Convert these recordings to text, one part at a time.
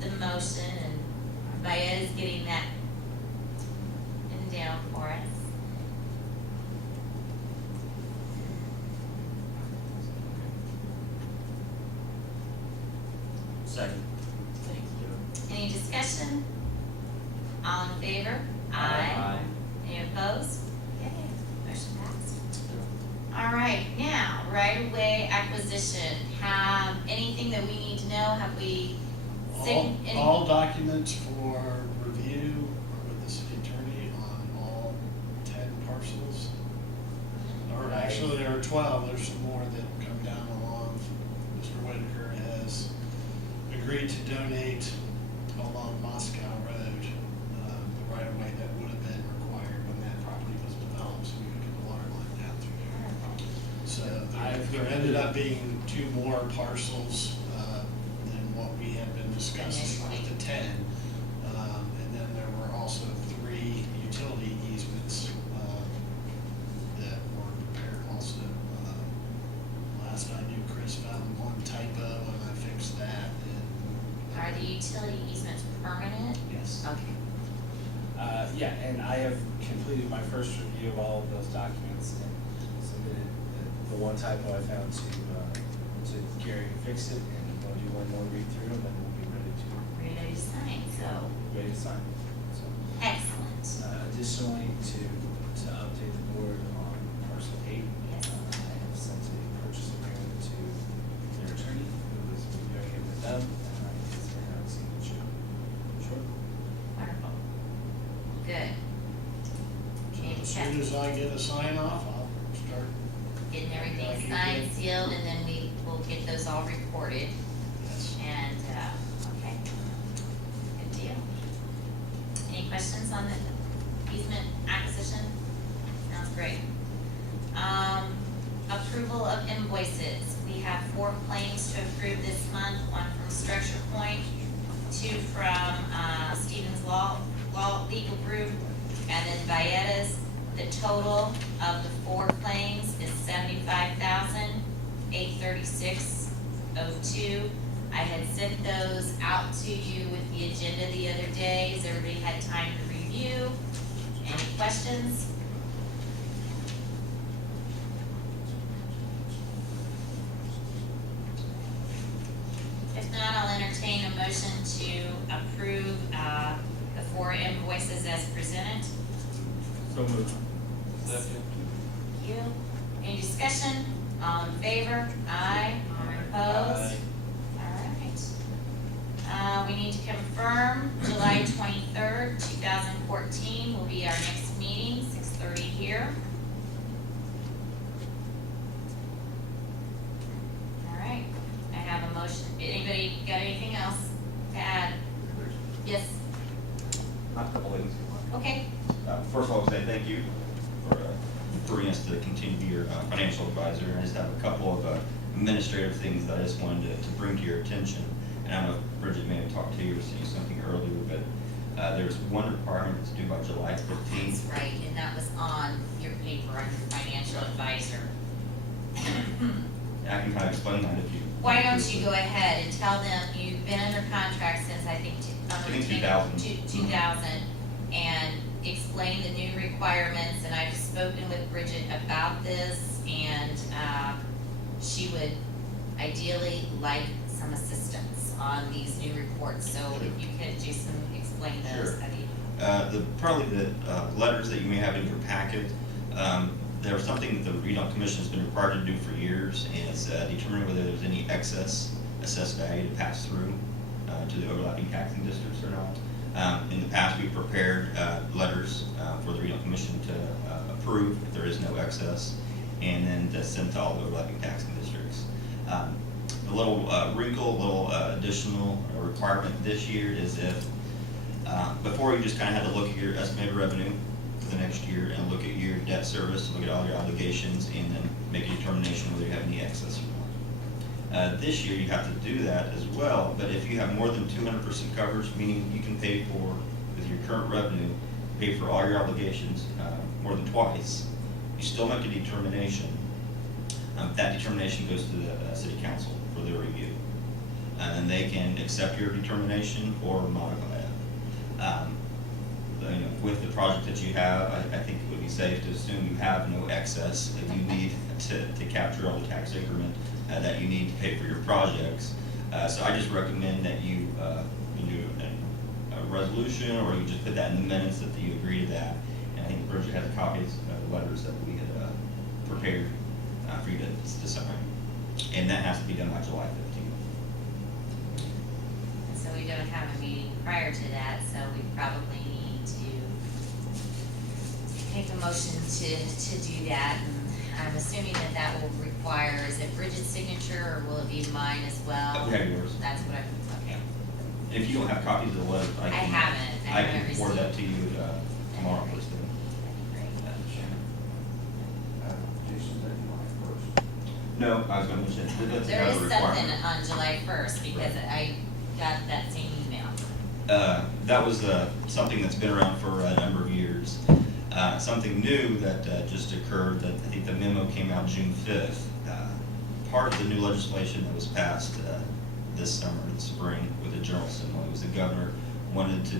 the motion, and Baez getting that in down for us. Second. Thank you. Any discussion? All in favor? Aye. Any opposed? Okay, motion passed. All right, now, right-of-way acquisition. Have anything that we need to know? Have we seen any? All documents for review are with the city attorney on all 10 parcels. Or actually, there are 12. There's some more that come down along. Mr. Whitaker has agreed to donate along Moscow Road, the right-of-way that would have been required when that property was developed, so we could get the water line down through there. So there ended up being 2 more parcels than what we had been discussing with the 10. And then there were also 3 utility easements that were prepared also. Last I knew, Chris found one typo and I fixed that. Are the utility easements permanent? Yes. Okay. Yeah, and I have completed my first review of all of those documents and submitted the one typo I found to Gary to fix it, and we'll do one more read through, and then we'll be ready to Ready to sign, so sign. So, excellent. additionally, to update the board on parcel 8, Yes. I have sent a purchase agreement to their attorney, who is reviewing it with them, and I can send out a signature shortly. Wonderful. Good. So Okay, as soon as I get a sign off, I'll start. Getting everything Like you signed, did. sealed, and then we will get those all recorded. Yes. And, okay. Good deal. Any questions on the easement acquisition? Sounds great. Approval of invoices. We have 4 claims to approve this month, 1 from Structure Point, 2 from, Stevens Law Legal Group, and then Vallada's. The total of the 4 claims is $75,836.02. I had sent those out to you with the agenda the other day. Has everybody had time to review? Any questions? If not, I'll entertain a motion to approve the 4 invoices as presented. So moved. Thank you. Any discussion? All in favor? Aye. Opposed? All right. We need to confirm July 23rd, 2014 will be our next meeting, 6:30 here. All right. I have a motion. Anybody got anything else to add? Yes? Not a couple things. Okay. First of all, say thank you for bringing us to continue to be your financial advisor. I just have a couple of administrative things that I just wanted to bring to your attention. And I don't know if Bridget may have talked to you or seen something earlier, but there's one requirement that's due by July 15th. That's right, and that was on your paper, on your financial advisor. I can kind of explain that if you. Why don't you go ahead and tell them you've been under contract since I think 2000. 2000, and explain the new requirements, and I've spoken with Bridget about this, and she would ideally like some assistance on these new reports, so if you could just explain those, Sure. that'd be. Probably the letters that you may have in your packet, there's something that the Redevelopment Commission has been required to do for years, and it's determining whether there's any excess assessed value to pass through to the overlapping taxing districts or not. In the past, we've prepared letters for the Redevelopment Commission to approve if there is no excess, and then to send to all the overlapping taxing districts. A little wrinkle, a little additional requirement this year is if, before you just kind of had to look at your estimated revenue for the next year and look at your debt service, look at all your obligations, and then make a determination whether you have any excess or not. This year you have to do that as well, but if you have more than 200% coverage, meaning you can pay for, with your current revenue, pay for all your obligations more than twice, you still make a determination. That determination goes to the city council for their review. and then they can accept your determination or modify it. You know, with the project that you have, I think it would be safe to assume you have no excess that you need to capture all the tax increment that you need to pay for your projects. So I just recommend that you do a resolution, or you just put that in the minutes that you agree to that. And I think Bridget has copies of the letters that we had prepared for you to sign. And that has to be done by July 15th. So we don't have a meeting prior to that, so we probably need to make a motion to do that. And I'm assuming that that will require, is it Bridget's signature, or will it be mine as well? We have yours. That's what okay. If you don't have copies of the letter, I haven't can forward that to received. you tomorrow first thing. Jason said July 1st. No, I was going to mention, that's There is another something requirement. on July 1st, because I got that same email. That was something that's been around for a number of years. Something new that just occurred, that I think the memo came out June 5th. Part of the new legislation that was passed this summer, this spring, with the General Assembly, was the governor wanted to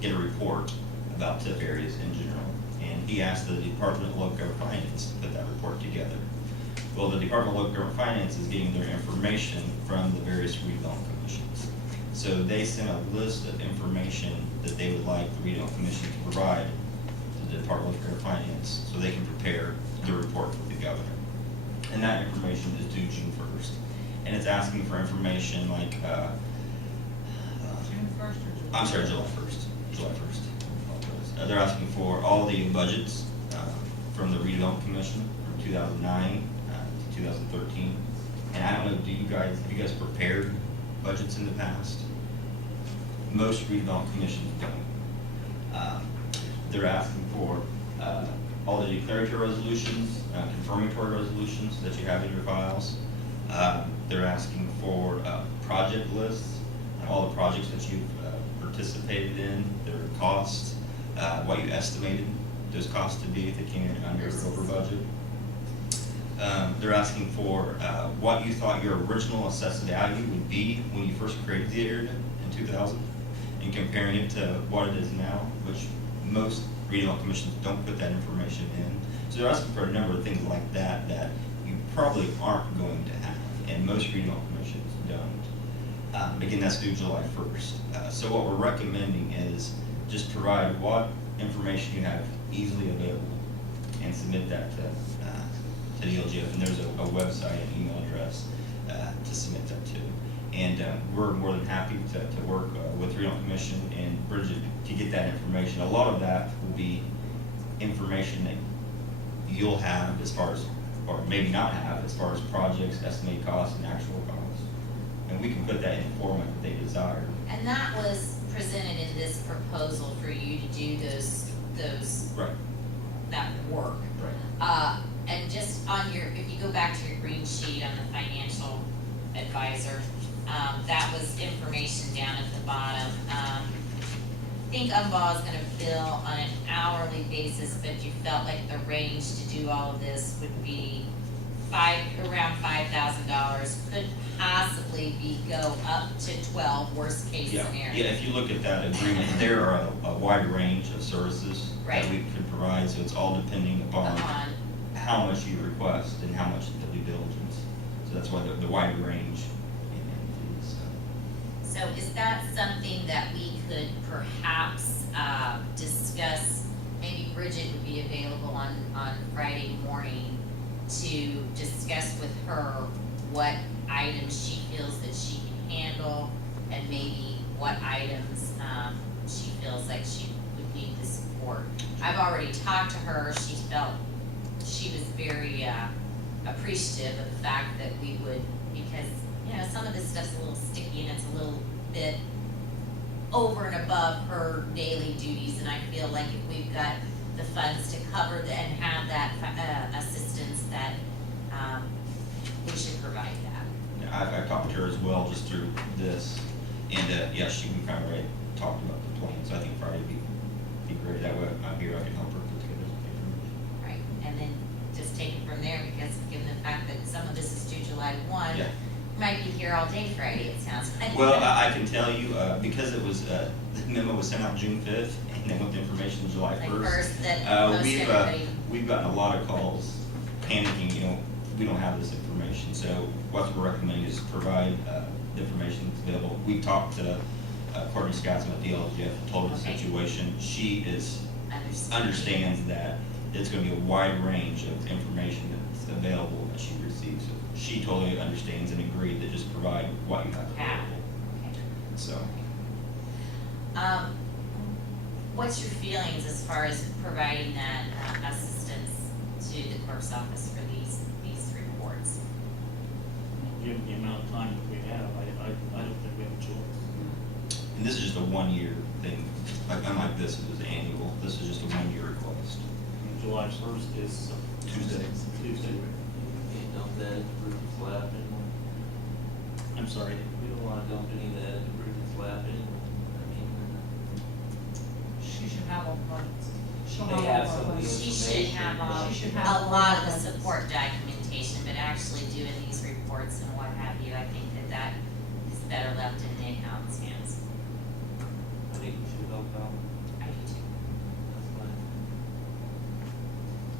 get a report about TIF areas in general. And he asked the Department of Local Government Finance to put that report together. Well, the Department of Local Government Finance is getting their information from the various redevelopment commissions. So they sent a list of information that they would like the redevelopment commission to provide to the Department of Local Government Finance, so they can prepare the report for the governor. And that information is due June 1st. And it's asking for information like, June 1st or July? I'm sorry, July 1st. July 1st. They're asking for all the budgets from the Redevelopment Commission from 2009 to 2013. And I don't know, have you guys prepared budgets in the past? Most redevelopment commissions don't. They're asking for all the declaratory resolutions, confirmatory resolutions that you have in your files. They're asking for project lists, all the projects that you've participated in, their costs, what you estimated those costs to be if they came in under or over budget. They're asking for what you thought your original assessed value would be when you first created the area in 2000, and comparing it to what it is now, which most redevelopment commissions don't put that information in. So they're asking for a number of things like that that you probably aren't going to have, and most redevelopment commissions don't. Again, that's due July 1st. So what we're recommending is just provide what information you have easily available and submit that to the LGF, and there's a website and email address to submit that to. And we're more than happy to work with Redevelopment Commission and Bridget to get that information. A lot of that will be information that you'll have as far as, or maybe not have, as far as projects, estimated costs, and actual costs. And we can put that in the format that they desire. And that was presented in this proposal for you to do those, Right. that work. Right. And just on your, if you go back to your green sheet on the financial advisor, that was information down at the bottom. I think Umbaugh is gonna bill on an hourly basis, but you felt like the range to do all of this would be around $5,000, could possibly go up to 12, worst case scenario. Yeah, if you look at that agreement, there are a wide range of services Right. that we could provide, so it's all depending upon how much you request and how much the due diligence. So that's why the wide range in fees. So is that something that we could perhaps discuss? Maybe Bridget would be available on Friday morning to discuss with her what items she feels that she can handle, and maybe what items she feels like she would need the support. I've already talked to her. She felt she was very appreciative of the fact that we would, because, you know, some of this stuff's a little sticky and it's a little bit over and above her daily duties, and I feel like if we've got the funds to cover and have that assistance, that we should provide that. Yeah, I've talked to her as well just through this, and yeah, she can kind of talk about the plan, so I think Friday would be great. That way I'm here, I can help her put together some information. Right, and then just take it from there, because given the fact that some of this is due July 1, Yeah. might be here all day Friday, it sounds like. Well, I can tell you, because it was, the memo was sent out June 5th, and then with the information July 1st. Like first, that most everybody. We've gotten a lot of calls panicking, we don't have this information. So what we're recommending is provide the information that's available. We talked to Courtney Scotsman at DLGF, told her the Okay. situation. She understands that it's gonna be a wide range of information that's available that she receives. So she totally understands and agreed to just provide what you have Yeah. available. Okay. So, What's your feelings as far as providing that assistance to the clerk's office for these reports? Given the amount of time that we have, I don't think we have a choice. and this is just a 1-year thing. Like, unlike this, it was annual. This is just a 1-year request. And July 1st is Tuesday. Tuesday. Can't dump that into Bridget's lap anymore. I'm sorry. We don't wanna dump any of that into Bridget's lap anymore. I mean, She should have all funds. they have some of the She should have information. She should a have lot of the all the support documentation, but actually doing these reports and what have you, I think that is better left in the accountant's hands. I think we should help out. I do too. That's fine.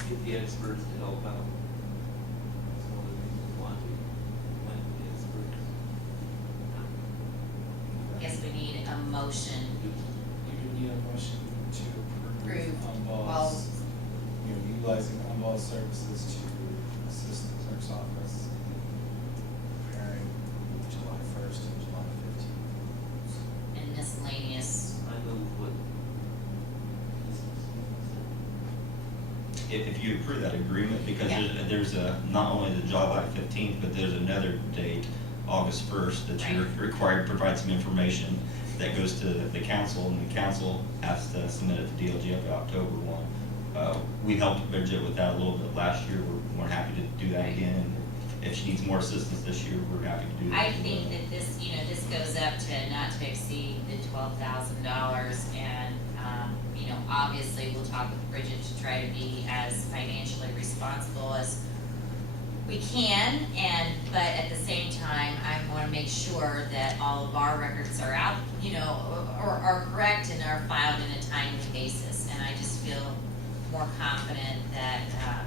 Get the experts to help out. That's one of the reasons why we went with the experts. Guess we need a motion. You would need a motion to Approve. approve All- Umbaugh's, utilizing Umbaugh's services to assist the clerk's office in preparing July 1st and July 15th. And miscellaneous, I know what. If you approve that agreement, because Yeah. there's not only the July 15th, but there's another date, August 1st, that you're Right. required to provide some information that goes to the council, and the council has to submit it to DLGF October 1. We helped Bridget with that a little bit last year. We're more happy to do that again. And if she needs more assistance this year, we're happy to do that. I think that this, this goes up to not to exceed the $12,000 and, obviously we'll talk with Bridget to try to be as financially responsible as we can, but at the same time, I wanna make sure that all of our records are out, or are correct and are filed in a timely basis, and I just feel more confident that,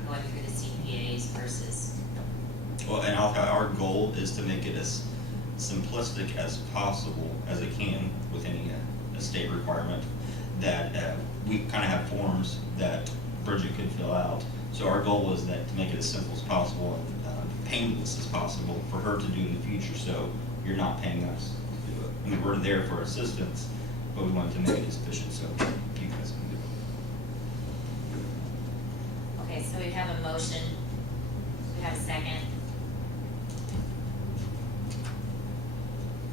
going through the CPAs versus, Well, and our goal is to make it as simplistic as possible as it can with any state requirement, that we kind of have forms that Bridget could fill out. So our goal was that to make it as simple as possible and painless as possible for her to do in the future, so you're not paying us to do it. I mean, we're there for assistance, but we wanted to make it as efficient so you guys can do it. okay, so we have a motion, we have a second.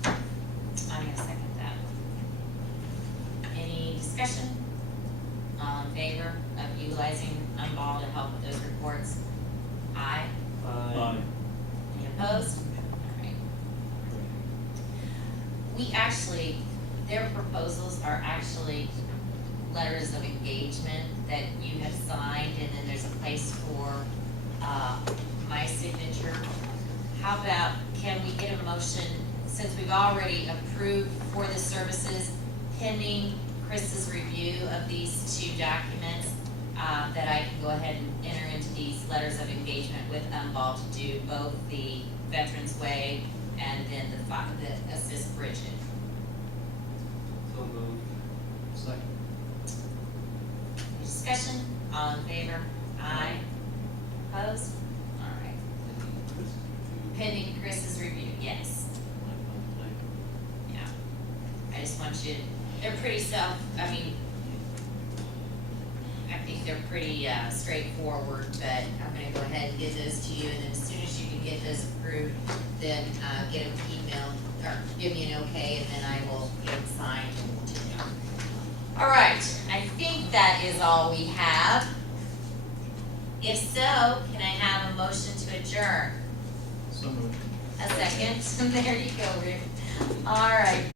I'm gonna second that. Any discussion? All in favor of utilizing Umbaugh to help with those reports? Aye. Aye. Any opposed? All right. We actually, their proposals are actually letters of engagement that you have signed, and then there's a place for, my signature. How about, can we get a motion, since we've already approved for the services, pending Chris's review of these two documents, that I can go ahead and enter into these letters of engagement with Umbaugh to do both the Veterans Way and then the assist Bridget. So moved. Second. Discussion, all in favor? Aye. Opposed? All right. Pending Chris's review, yes. Yeah. I just want you, they're pretty I think they're pretty straightforward, but I'm gonna go ahead and get those to you, and then as soon as you can get those approved, then get them emailed, or give me an okay, and then I will get them signed and to them. All right, I think that is all we have. If so, can I have a motion to adjourn? So moved. A second? There you go, Rick. All right.